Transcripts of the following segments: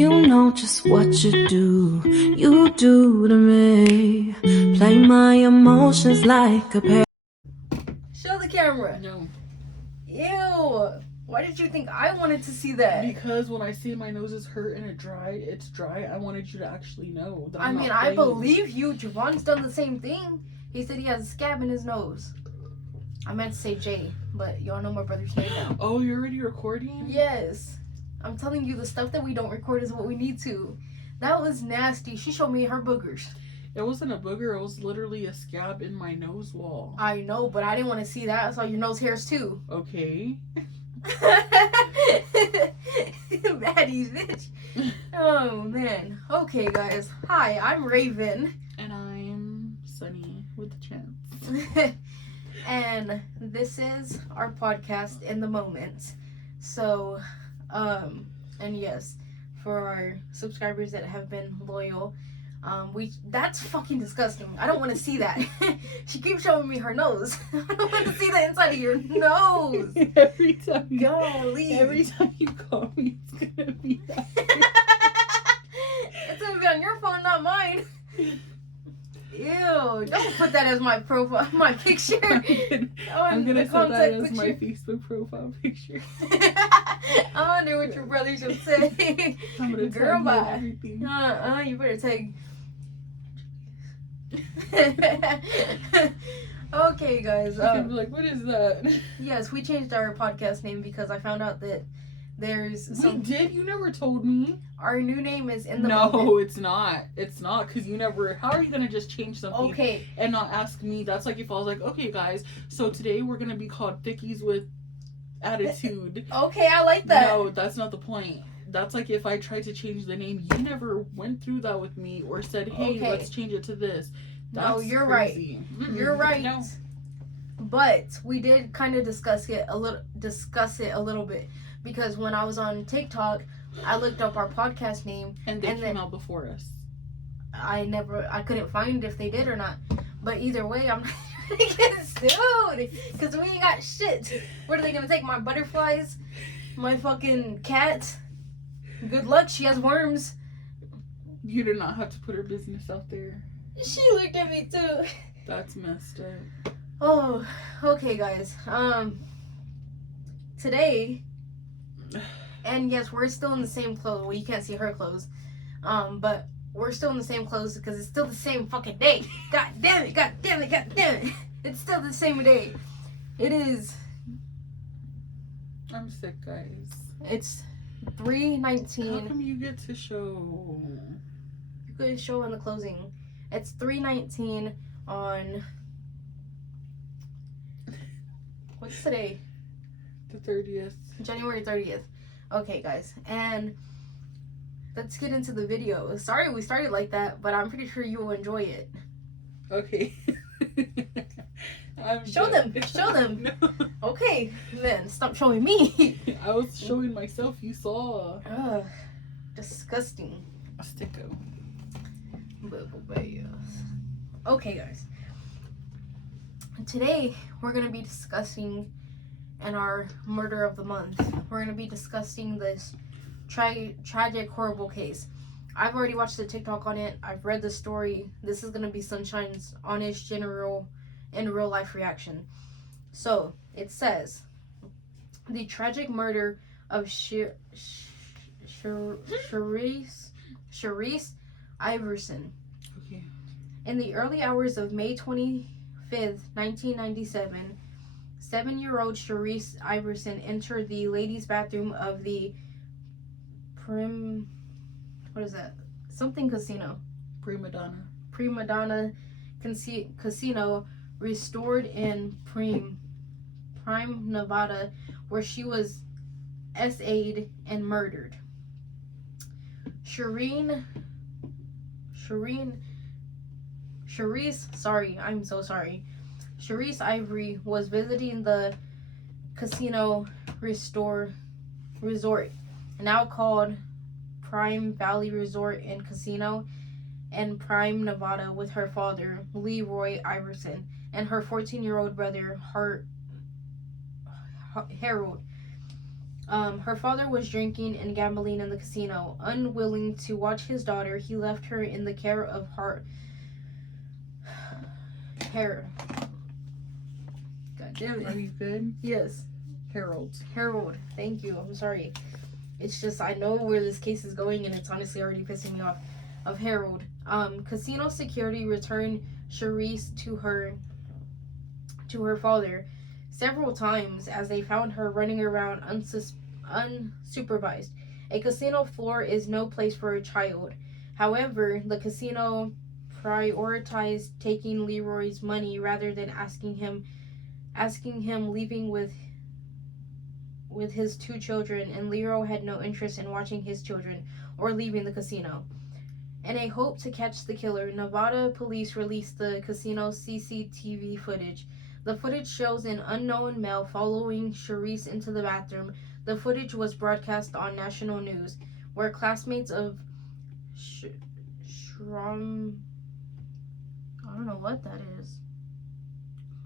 You know just what you do to me. Play my emotions like a pair. Show the camera. No. Ew. Why did you think I wanted to see that? Because when I say my nose is hurt and it's dry, I wanted you to actually know that I mean, I believe you. Javon's done the same thing. He said he has a scab in his nose. I meant to say Jay, but y'all know my brother's name now. Oh, you're already recording? Yes. I'm telling you, the stuff that we don't record is what we need to. That was nasty. She showed me her boogers. It wasn't a booger. It was literally a scab in my nose wall. I know, but I didn't want to see that. I saw your nose hairs too. Okay. Baddies, bitch. Oh, man. Okay, guys. Hi, I'm Raven. And I'm Sunny with the chance. And this is our podcast, In the Moment. So, and yes, for our subscribers that have been loyal, that's fucking disgusting. I don't want to see that. She keeps showing me her nose. I don't want to see the inside of your nose. Every time you call me, it's gonna be that. It's gonna be on your phone, not mine. Ew, don't put that as my profile, my picture. I'm gonna set that as my Facebook profile picture. I wonder what your brother should say. I'm gonna Girl, tell bye. everything. You better take. Okay, guys. You'd be like, what is that? Yes, we changed our podcast name because I found out that there's We did? You never told me. Our new name is In the Moment. No, it's not. It's not, because you never... How are you going to just change something and not ask me? That's like if I was like, okay, guys, so today we're going to be called Thickies with Attitude. Okay, I like that. No, that's not the point. That's like if I tried to change the name, you never went through that with me or said, hey, let's change it to this. That's no, you're crazy. right. You're right. No. But we did kind of discuss it a little bit because when I was on TikTok, I looked up our podcast name and they came out before us. I couldn't find if they did or not. But either way, I'm not gonna get sued because we ain't got shit. What are they gonna take? My butterflies? My fucking cat? Good luck, she has worms. You did not have to put her business out there. She looked at me too. That's messed up. Oh, okay, guys. Today, and yes, we're still in the same clothes. Well, you can't see her clothes. But we're still in the same clothes because it's still the same fucking day. God damn it, god damn it, god damn it. It's still the same day. It is. I'm sick, guys. It's 3:19. How come you get to show? You could show in the closing. It's 3:19 on. What's today? The 30th. January 30th. Okay, guys. And let's get into the video. Sorry we started like that, but I'm pretty sure you will enjoy it. Okay. Show them. No. Okay, then stop showing me. I was showing myself. You saw. Ugh, disgusting. A sticko. Okay, guys. Today we're gonna be discussing in our murder of the month. We're gonna be discussing this tragic, horrible case. I've already watched the TikTok on it. I've read the story. This is gonna be Sunshine's honest, in real life reaction. So it says the tragic murder of Sharice Iverson. Okay. In the early hours of May 25th, 1997, 7-year-old Sharice Iverson entered the ladies' bathroom of the casino. Prima Donna Casino, restored in Prime, Nevada, where she was SA'd and murdered. Sharice, I'm so sorry. Sharice Ivory was visiting the casino resort, now called Prime Valley Resort and Casino, in Prime, Nevada, with her father, Leroy Iverson, and her 14-year-old brother, Harold. Her father was drinking and gambling in the casino. Unwilling to watch his daughter, he left her in the care of God damn it. Are you good? Yes. Harold. Thank you. I'm sorry. It's just I know where this case is going, and it's honestly already pissing me off. Of Harold. Casino security returned Charisse to her father several times as they found her running around unsupervised. A casino floor is no place for a child. However, the casino prioritized taking Leroy's money rather than asking him leaving with his 2 children, and Leroy had no interest in watching his children or leaving the casino. In a hope to catch the killer, Nevada police released the casino CCTV footage. The footage shows an unknown male following Charisse into the bathroom. The footage was broadcast on national news, where classmates of I don't know what that is.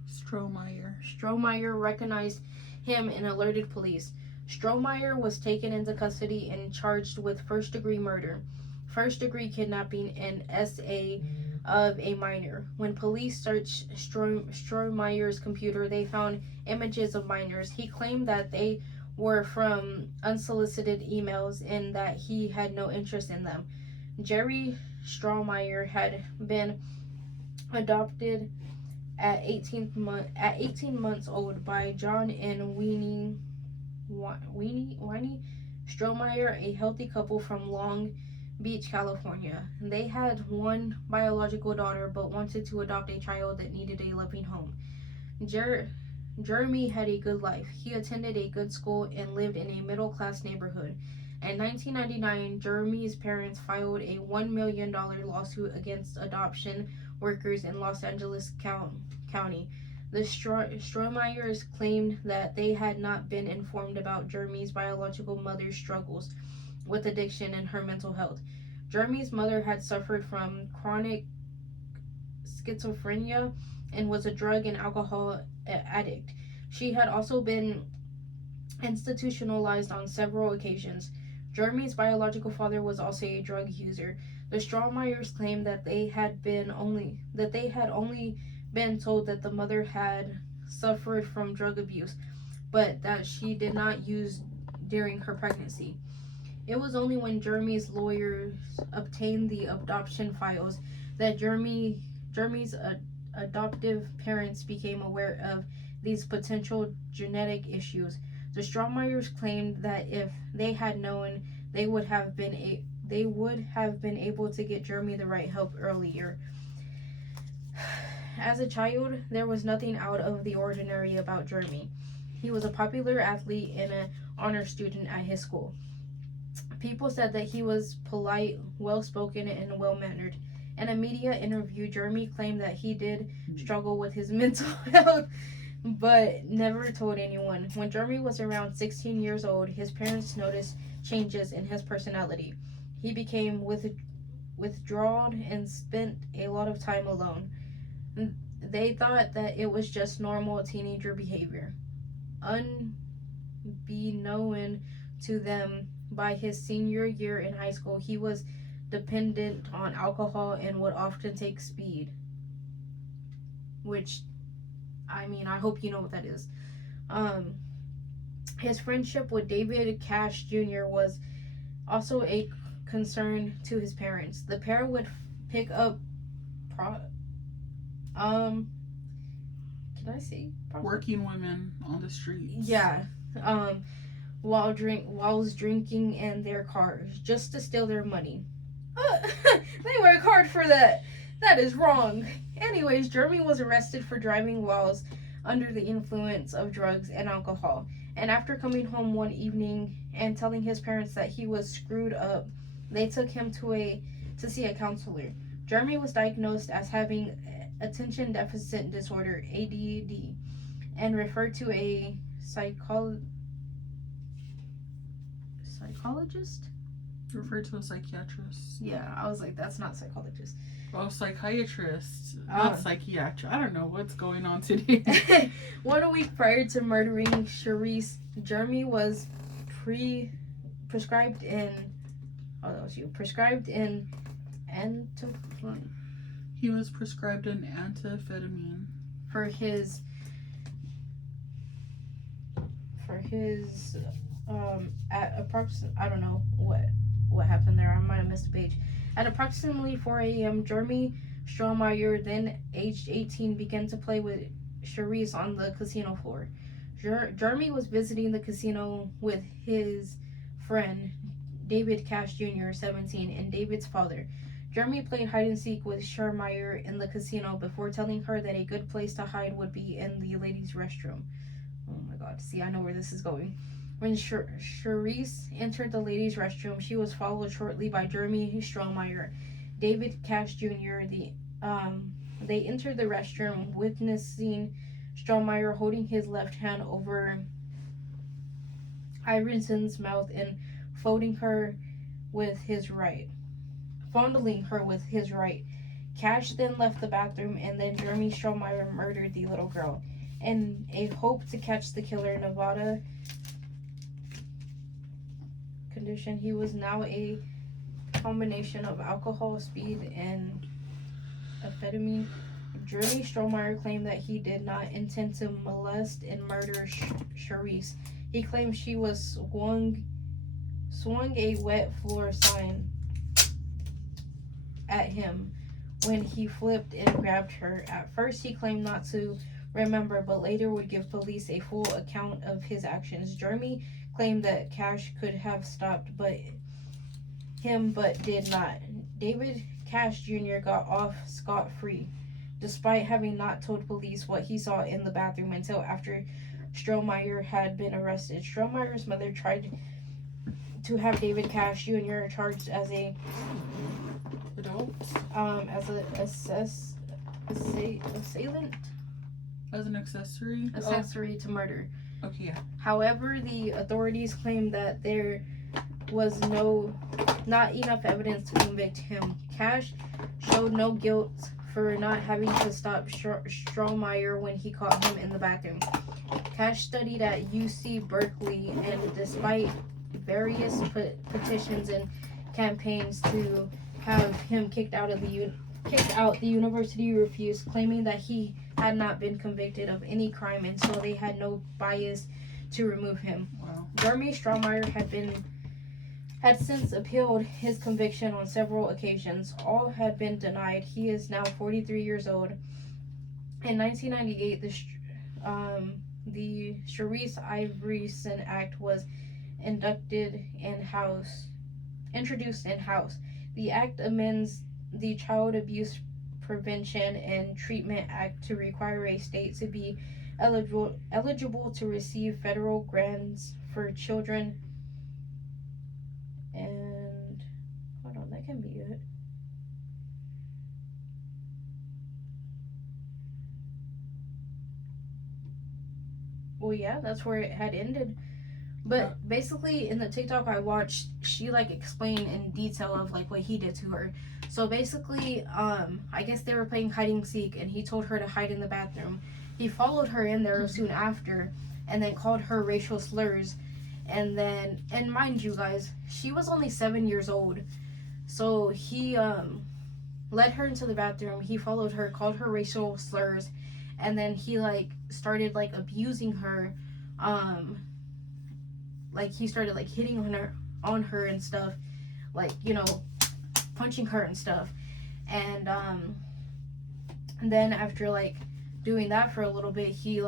Strohmeyer recognized him and alerted police. Strohmeyer was taken into custody and charged with first-degree murder, first-degree kidnapping, and SA of a minor. When police searched Strohmeyer's computer, they found images of minors. He claimed that they were from unsolicited emails and that he had no interest in them. Jerry Strohmeyer had been adopted at 18 months old by John and Weenie Strohmeyer, a healthy couple from Long Beach, California. They had one biological daughter but wanted to adopt a child that needed a loving home. Jeremy had a good life. He attended a good school and lived in a middle-class neighborhood. In 1999, Jeremy's parents filed a $1 million lawsuit against adoption workers in Los Angeles County. The Strohmeyers claimed that they had not been informed about Jeremy's biological mother's struggles with addiction and her mental health. Jeremy's mother had suffered from chronic schizophrenia and was a drug and alcohol addict. She had also been institutionalized on several occasions. Jeremy's biological father was also a drug user. The Strohmeyers claimed that they had only been told that the mother had suffered from drug abuse, but that she did not use during her pregnancy. It was only when Jeremy's lawyers obtained the adoption files that Jeremy's adoptive parents became aware of these potential genetic issues. The Strohmeyers claimed that if they had known, they would have been able to get Jeremy the right help earlier. As a child, there was nothing out of the ordinary about Jeremy. He was a popular athlete and an honor student at his school. People said that he was polite, well-spoken, and well-mannered. In a media interview, Jeremy claimed that he did struggle with his mental health, but never told anyone. When Jeremy was around 16 years old, his parents noticed changes in his personality. He became withdrawn and spent a lot of time alone. They thought that it was just normal teenager behavior. Unbeknown to them, by his senior year in high school, he was dependent on alcohol and would often take speed. Which, I mean, I hope you know what that is. His friendship with David Cash Jr. was also a concern to his parents. The pair would pick up can I say working women on the streets. Yeah. While drinking in their cars just to steal their money. They work hard for that. That is wrong. Anyways, Jeremy was arrested for driving while under the influence of drugs and alcohol. And after coming home one evening and telling his parents that he was screwed up, they took him to see a counselor. Jeremy was diagnosed as having attention deficit disorder, ADD, and referred to a psychologist? Referred to a psychiatrist. Yeah, I was like, that's not psychologist. Oh, psychiatrist, not psychiatrist. I don't know what's going on today. 1 week prior to murdering Charisse, Jeremy was prescribed in antiphon. He was prescribed an amphetamine for his at approximately, I don't know what happened there. I might have missed a page. At approximately 4 a.m., Jeremy Strohmeyer, then aged 18, began to play with Charisse on the casino floor. Jeremy was visiting the casino with his friend David Cash Jr., 17, and David's father. Jeremy played hide and seek with Strohmeyer in the casino before telling her that a good place to hide would be in the ladies' restroom. Oh my god, see, I know where this is going. When Charisse entered the ladies' restroom, she was followed shortly by Jeremy Strohmeyer, David Cash Jr. They entered the restroom, witnessing Strohmeyer holding his left hand over Ironson's mouth and fondling her with his right. Cash then left the bathroom, and then Jeremy Strohmeyer murdered the little girl. In a hope to catch the killer, Nevada condition, he was now a combination of alcohol, speed, and amphetamine. Jeremy Strohmeyer claimed that he did not intend to molest and murder Charisse. He claimed she was swung a wet floor sign at him when he flipped and grabbed her. At first, he claimed not to remember, but later would give police a full account of his actions. Jeremy claimed that Cash could have stopped but did not. David Cash Jr. got off scot-free, despite having not told police what he saw in the bathroom until after Strohmeyer had been arrested. Strohmeyer's mother tried to have David Cash Jr. charged as a assailant, as an accessory to murder. Okay, yeah. However, the authorities claimed that there was not enough evidence to convict him. Cash showed no guilt for not having to stop Strohmeyer when he caught him in the bathroom. Cash studied at UC Berkeley, and despite various petitions and campaigns to have him kicked out, the university refused, claiming that he had not been convicted of any crime, and so they had no bias to remove him. Wow. Jeremy Strohmeyer had since appealed his conviction on several occasions. All had been denied. He is now 43 years old. In 1998, the Charisse Iverson Act was introduced in House. The act amends the Child Abuse Prevention and Treatment Act to require a state to be eligible to receive federal grants for children. And hold on, that can be it. Well, yeah, that's where it had ended. But basically, in the TikTok I watched, she explained in detail of what he did to her. So basically, I guess they were playing hide and seek, and he told her to hide in the bathroom. He followed her in there soon after, and then called her racial slurs. And mind you guys, she was only 7 years old. So he led her into the bathroom. He followed her, called her racial slurs, and then he started abusing her. He started hitting on her and stuff, punching her and stuff. And then after doing that for a little bit, he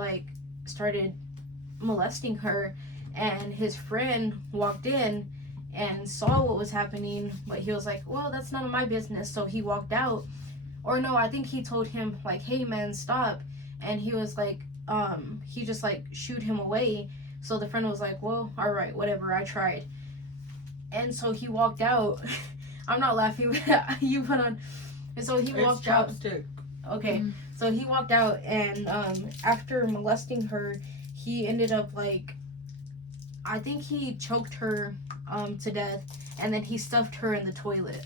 started molesting her. And his friend walked in and saw what was happening, but he was like, well, that's none of my business. So he walked out. Or no, I think he told him hey man, stop. And he was he just shooed him away. So the friend was like, well, all right, whatever, I tried. And so he walked out. I'm not laughing. You put on. And so he walked out. Okay. Mm-hmm. So he walked out, and after molesting her, he ended up I think he choked her to death, and then he stuffed her in the toilet.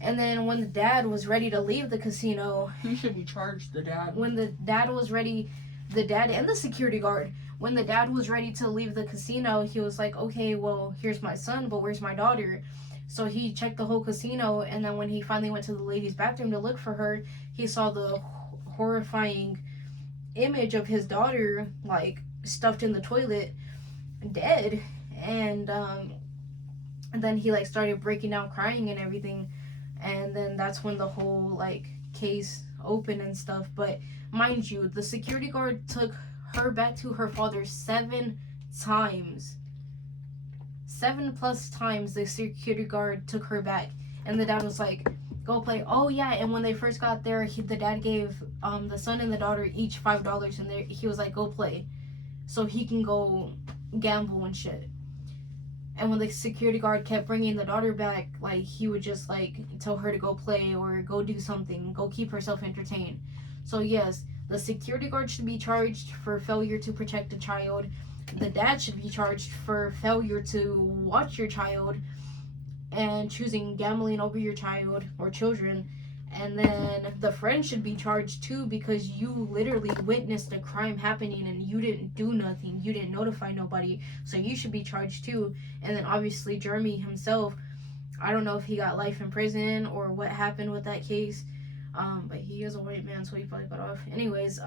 And then when the dad was ready to leave the casino... He should be charged, the dad. When the dad was ready the dad and the security guard. When the dad was ready to leave the casino, he was like, okay, well, here's my son, but where's my daughter? So he checked the whole casino, and then when he finally went to the ladies' bathroom to look for her, he saw the horrifying image of his daughter, like, stuffed in the toilet, dead. And then he, like, started breaking down crying and everything. And then that's when the whole, like, case opened and stuff. But mind you, the security guard took her back to her father 7 times. 7+ times the security guard took her back. And the dad was like, go play. Oh yeah, and when they first got there, the dad gave the son and the daughter each $5, and he was like, go play, so he can go gamble and shit. And when the security guard kept bringing the daughter back, like, he would just, like, tell her to go play or go do something, go keep herself entertained. So yes, the security guard should be charged for failure to protect a child. The dad should be charged for failure to watch your child and choosing gambling over your child or children. And then the friend should be charged too, because you literally witnessed a crime happening and you didn't do nothing. You didn't notify nobody. So you should be charged too. And then obviously Jeremy himself, I don't know if he got life in prison or what happened with that case. But he is a white man, so he probably got off. Anyways,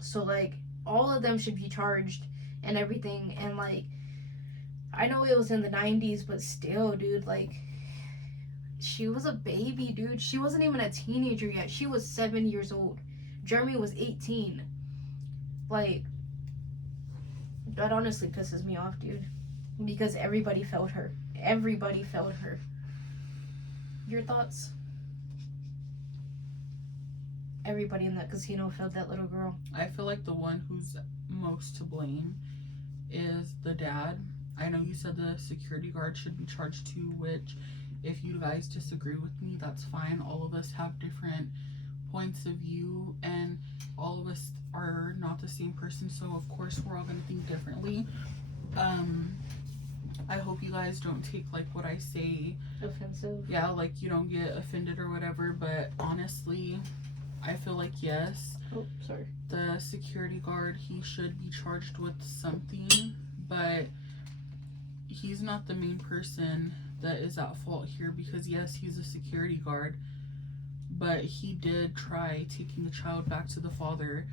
so, like, all of them should be charged and everything. And, like, I know it was in the 90s, but still, dude, like, she was a baby, dude. She wasn't even a teenager yet. She was 7 years old. Jeremy was 18. Like, that honestly pisses me off, dude. Because everybody felt her. Everybody felt her. Your thoughts? Everybody in that casino felt that little girl. I feel like the one who's most to blame is the dad. I know you said the security guard should be charged too, which, if you guys disagree with me, that's fine. All of us have different points of view, and all of us are not the same person, so of course we're all going to think differently. I hope you guys don't take, like, what I say offensive. Yeah, like, you don't get offended or whatever, but honestly, I feel like, yes, the security guard, he should be charged with something, but he's not the main person that is at fault here, because yes, he's a security guard, but he did try taking the child back to the father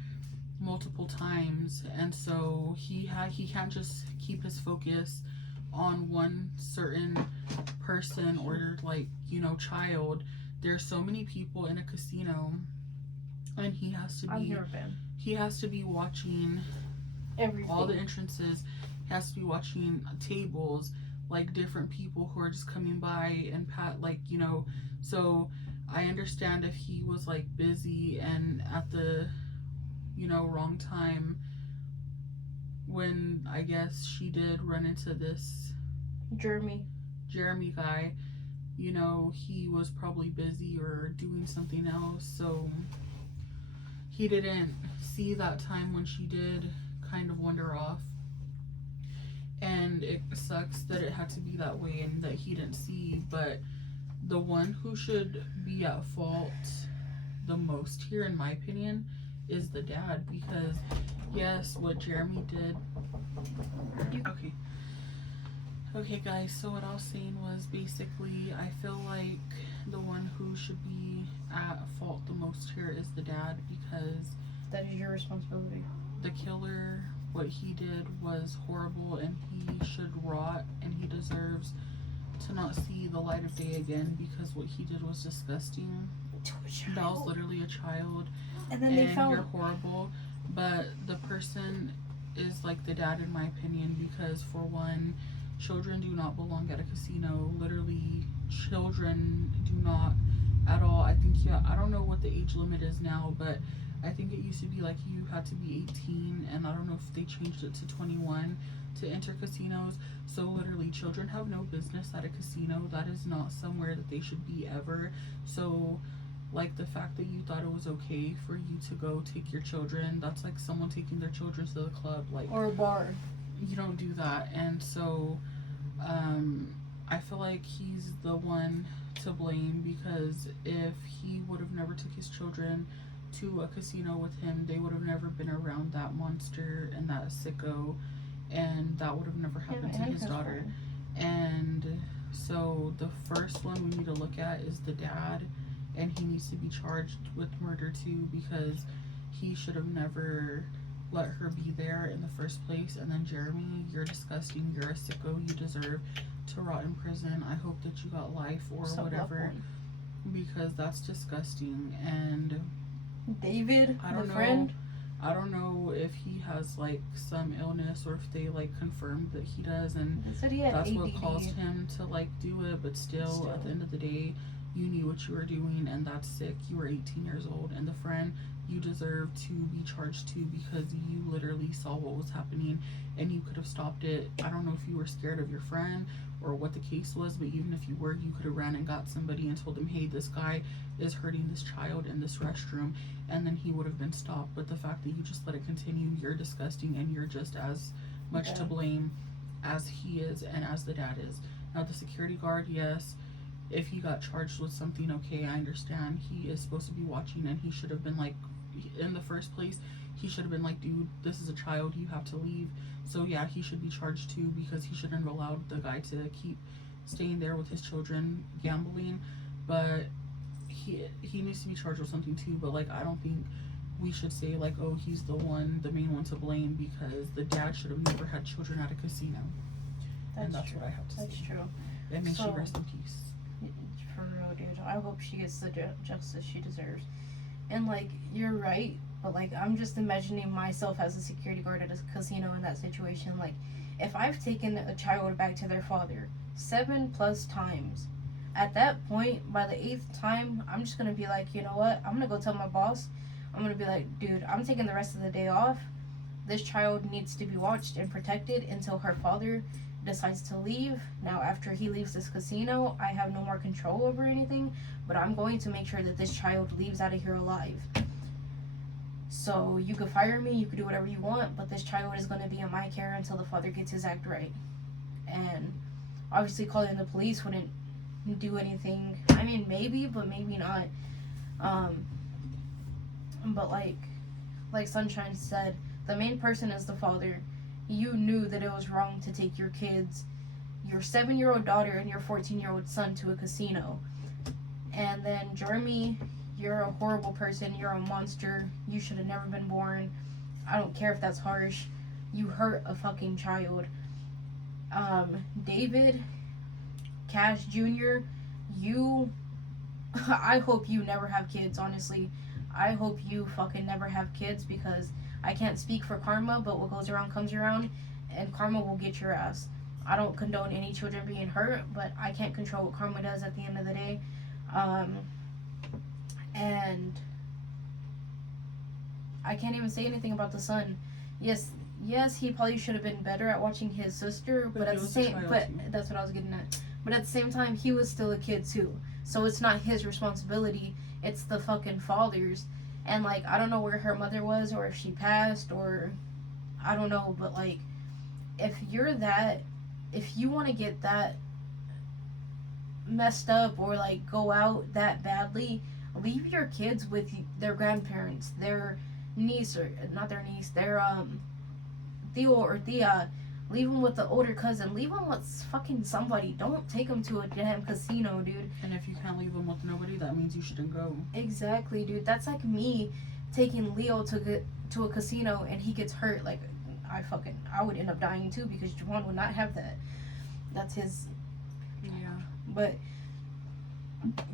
multiple times, and so he can't just keep his focus on one certain person or, like, you know, child. There's so many people in a casino, and he has to be watching everything. All the entrances. He has to be watching tables, like, different people who are just coming by and like, you know. So I understand if he was, like, busy and at the, you know, wrong time, when I guess she did run into this Jeremy guy, you know, he was probably busy or doing something else, so he didn't see that time when she did kind of wander off. And it sucks that it had to be that way and that he didn't see, but the one who should be at fault the most here, in my opinion, is the dad, because yes, what Jeremy did. Okay guys, so what I was saying was, basically, I feel like the one who should be at fault the most here is the dad, because that is your responsibility. The killer, what he did was horrible, and he should rot, and he deserves to not see the light of day again, because what he did was disgusting. That was literally a child, and then they found, you're horrible. But the person is like the dad, in my opinion, because for one, children do not belong at a casino. Literally, children do not at all. I think, yeah, I don't know what the age limit is now, but I think it used to be like you had to be 18, and I don't know if they changed it to 21 to enter casinos. So literally, children have no business at a casino. That is not somewhere that they should be ever. So, like, the fact that you thought it was okay for you to go take your children, that's like someone taking their children to the club, like, or a bar. You don't do that. And so I feel like he's the one to blame, because if he would have never took his children to a casino with him, they would have never been around that monster and that sicko, and that would have never happened to his daughter. And so the first one we need to look at is the dad, and he needs to be charged with murder too, because he should have never let her be there in the first place. And then Jeremy, you're disgusting, you're a sicko, you deserve to rot in prison. I hope that you got life or whatever, because that's disgusting. And David, I don't know if he has like some illness, or if they like confirmed that he does, and that's ADD. what caused him to like do it. But still, at the end of the day, you knew what you were doing, and that's sick. You were 18 years old, and the friend, you deserve to be charged too, because you literally saw what was happening and you could have stopped it. I don't know if you were scared of your friend or what the case was, but even if you were, you could have ran and got somebody and told them, hey, this guy is hurting this child in this restroom, and then he would have been stopped. But the fact that you just let it continue, you're disgusting, and you're just as much to blame as he is and as the dad is. Now the security guard, yes, if he got charged with something, okay, I understand. He is supposed to be watching, and he should have been like, in the first place, he should have been like, dude, this is a child, you have to leave. So yeah, he should be charged too, because he shouldn't have allowed the guy to keep staying there with his children gambling. But he needs to be charged with something too. But like, I don't think we should say like, oh, he's the main one to blame, because the dad should have never had children at a casino. That's what I have to say. That's true. And may she rest in peace. For real, dude. I hope she gets the justice she deserves. And like, you're right, but like, I'm just imagining myself as a security guard at a casino in that situation. Like, if I've taken a child back to their father 7+ times, at that point, by the 8th time, I'm just gonna be like, you know what, I'm gonna go tell my boss. I'm gonna be like, dude, I'm taking the rest of the day off. This child needs to be watched and protected until her father decides to leave. Now, after he leaves this casino, I have no more control over anything, but I'm going to make sure that this child leaves out of here alive. So you could fire me, you could do whatever you want, but this child is going to be in my care until the father gets his act right. And obviously calling the police wouldn't do anything. I mean, maybe, but maybe not. But like Sunshine said, the main person is the father. You knew that it was wrong to take your kids, your 7-year-old daughter and your 14-year-old son, to a casino. And then Jeremy, you're a horrible person. You're a monster. You should have never been born. I don't care if that's harsh. You hurt a fucking child. David, Cash Jr., I hope you never have kids, honestly. I hope you fucking never have kids, because I can't speak for karma, but what goes around comes around, and karma will get your ass. I don't condone any children being hurt, but I can't control what karma does at the end of the day. And I can't even say anything about the son. Yes, he probably should have been better at watching his sister, but at the same, that's what I was getting at. But at the same time, he was still a kid too, so it's not his responsibility. It's the fucking father's. And like, I don't know where her mother was, or if she passed, or I don't know, but like, if you want to get that messed up, or like go out that badly, leave your kids with their grandparents, their niece, or not their niece, their Theo or Thea. Leave them with the older cousin. Leave them with fucking somebody. Don't take them to a damn casino, dude. And if you can't leave them with nobody, that means you shouldn't go. Exactly, dude. That's like me taking Leo to a casino and he gets hurt. Like, I would end up dying too, because Juwan would not have that. That's his. Yeah. But,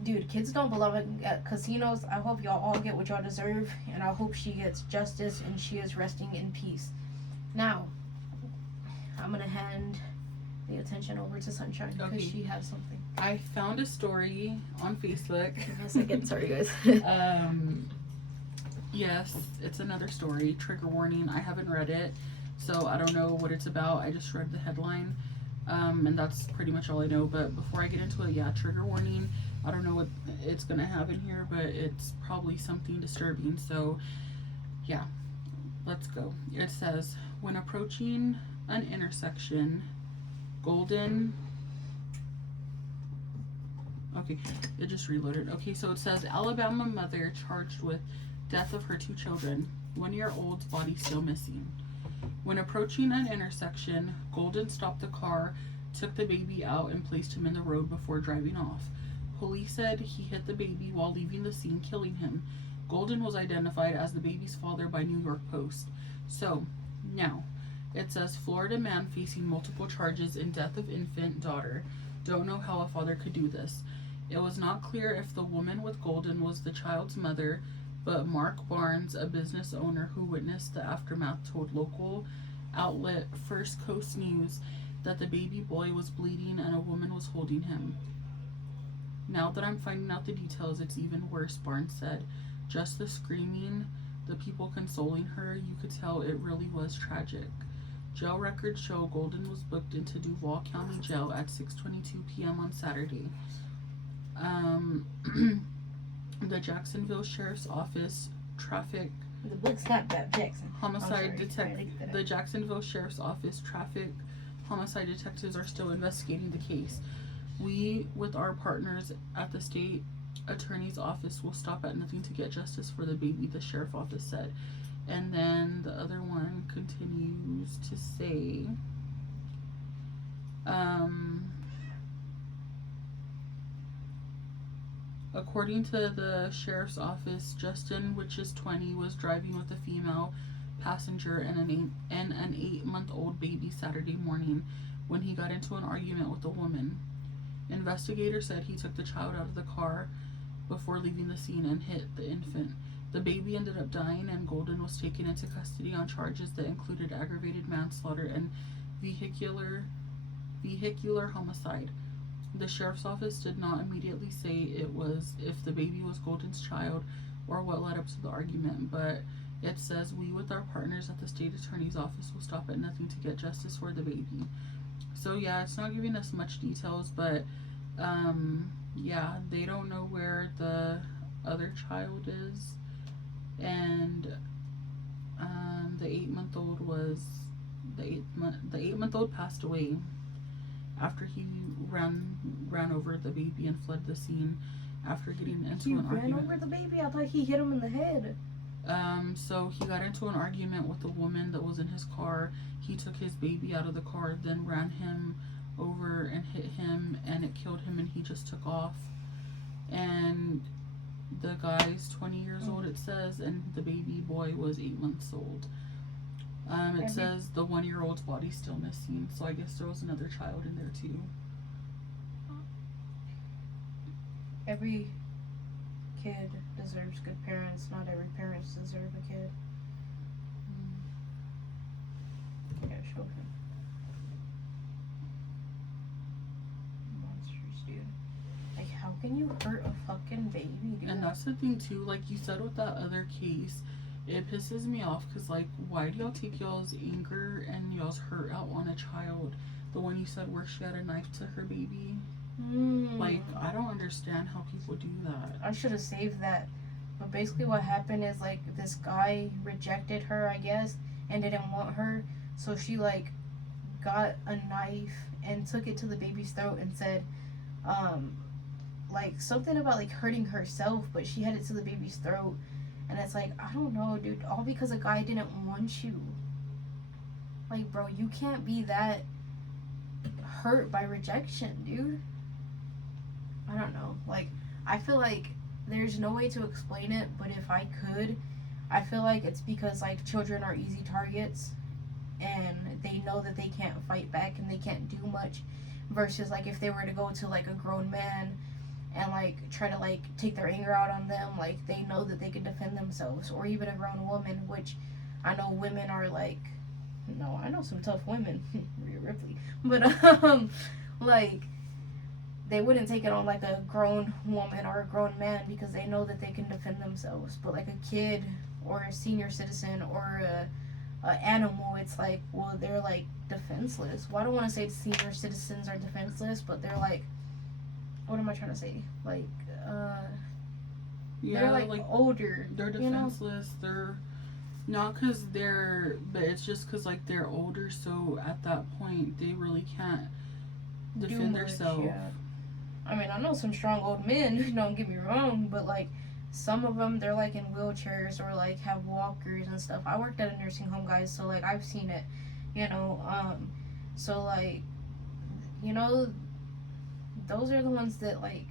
dude, kids don't belong at casinos. I hope y'all all get what y'all deserve, and I hope she gets justice and she is resting in peace. Now, I'm gonna hand the attention over to Sunshine, because she has something. I found a story on Facebook. Give me a second, sorry guys. Yes, it's another story. Trigger warning. I haven't read it, so I don't know what it's about. I just read the headline, and that's pretty much all I know. But before I get into it, yeah, trigger warning. I don't know what it's gonna have in here, but it's probably something disturbing. So, yeah, let's go. It says, when approaching an intersection, Golden. Okay, it just reloaded. Okay, so it says, Alabama mother charged with Death of her 2 children. 1-year-old's body still missing. When approaching an intersection, Golden stopped the car, took the baby out, and placed him in the road before driving off. Police said he hit the baby while leaving the scene, killing him. Golden was identified as the baby's father by New York Post. So, now, it says Florida man facing multiple charges in death of infant daughter. Don't know how a father could do this. It was not clear if the woman with Golden was the child's mother, but Mark Barnes, a business owner who witnessed the aftermath, told local outlet First Coast News that the baby boy was bleeding and a woman was holding him. Now that I'm finding out the details, it's even worse, Barnes said. Just the screaming, the people consoling her, you could tell it really was tragic. Jail records show Golden was booked into Duval County Jail at 6:22 p.m. on Saturday. The Jacksonville Sheriff's Office traffic The book's not Bat Jackson. homicide detective. The Jacksonville Sheriff's Office traffic homicide detectives are still investigating the case. We, with our partners at the state attorney's office, will stop at nothing to get justice for the baby, the sheriff's office said. And then the other one continues to say, according to the sheriff's office, Justin, which is 20, was driving with a female passenger and an 8-month-old baby Saturday morning when he got into an argument with a woman. Investigators said he took the child out of the car before leaving the scene and hit the infant. The baby ended up dying, and Golden was taken into custody on charges that included aggravated manslaughter and vehicular homicide. The sheriff's office did not immediately say if the baby was Golden's child or what led up to the argument, but it says we, with our partners at the state attorney's office, will stop at nothing to get justice for the baby. So yeah, it's not giving us much details, but yeah, they don't know where the other child is, and the 8-month-old passed away after he ran over the baby and fled the scene after getting into an argument. He ran over the baby? I thought he hit him in the head. So he got into an argument with the woman that was in his car. He took his baby out of the car, then ran him over and hit him, and it killed him, and he just took off. And the guy's 20 years old, it says, and the baby boy was 8 months old. It says the 1-year-old's body's still missing, so I guess there was another child in there too. Every kid deserves good parents. Not every parent deserves a kid. Yeah, show him. Monsters, dude. Like, how can you hurt a fucking baby, dude? And that's the thing too, like you said with that other case, it pisses me off because, like, why do y'all take y'all's anger and y'all's hurt out on a child? The one you said where she had a knife to her baby. Like, I don't understand how people do that. I should have saved that. But basically what happened is, like, this guy rejected her, I guess, and didn't want her. So she, like, got a knife and took it to the baby's throat and said, like, something about, like, hurting herself, but she had it to the baby's throat. And it's like, I don't know, dude, all because a guy didn't want you. Like, bro, you can't be that hurt by rejection, dude. I don't know. Like, I feel like there's no way to explain it, but if I could, I feel like it's because, like, children are easy targets and they know that they can't fight back and they can't do much, versus, like, if they were to go to, like, a grown man and, like, try to, like, take their anger out on them, like, they know that they can defend themselves. Or even a grown woman, which I know women are, like, no, I know some tough women, Rhea Ripley, but like, they wouldn't take it on, like, a grown woman or a grown man because they know that they can defend themselves. But, like, a kid or a senior citizen or a animal, it's like, well, they're, like, defenseless. Well, I don't want to say senior citizens are defenseless, but they're, like, what am I trying to say? Like, yeah, they're, like older. They're defenseless. You know? They're not because they're, but it's just because, like, they're older. So at that point, they really can't defend themselves. Yeah. I mean, I know some strong old men, don't get me wrong, but, like, some of them, they're like in wheelchairs or like have walkers and stuff. I worked at a nursing home, guys, so like I've seen it, you know. So like, you know, those are the ones that like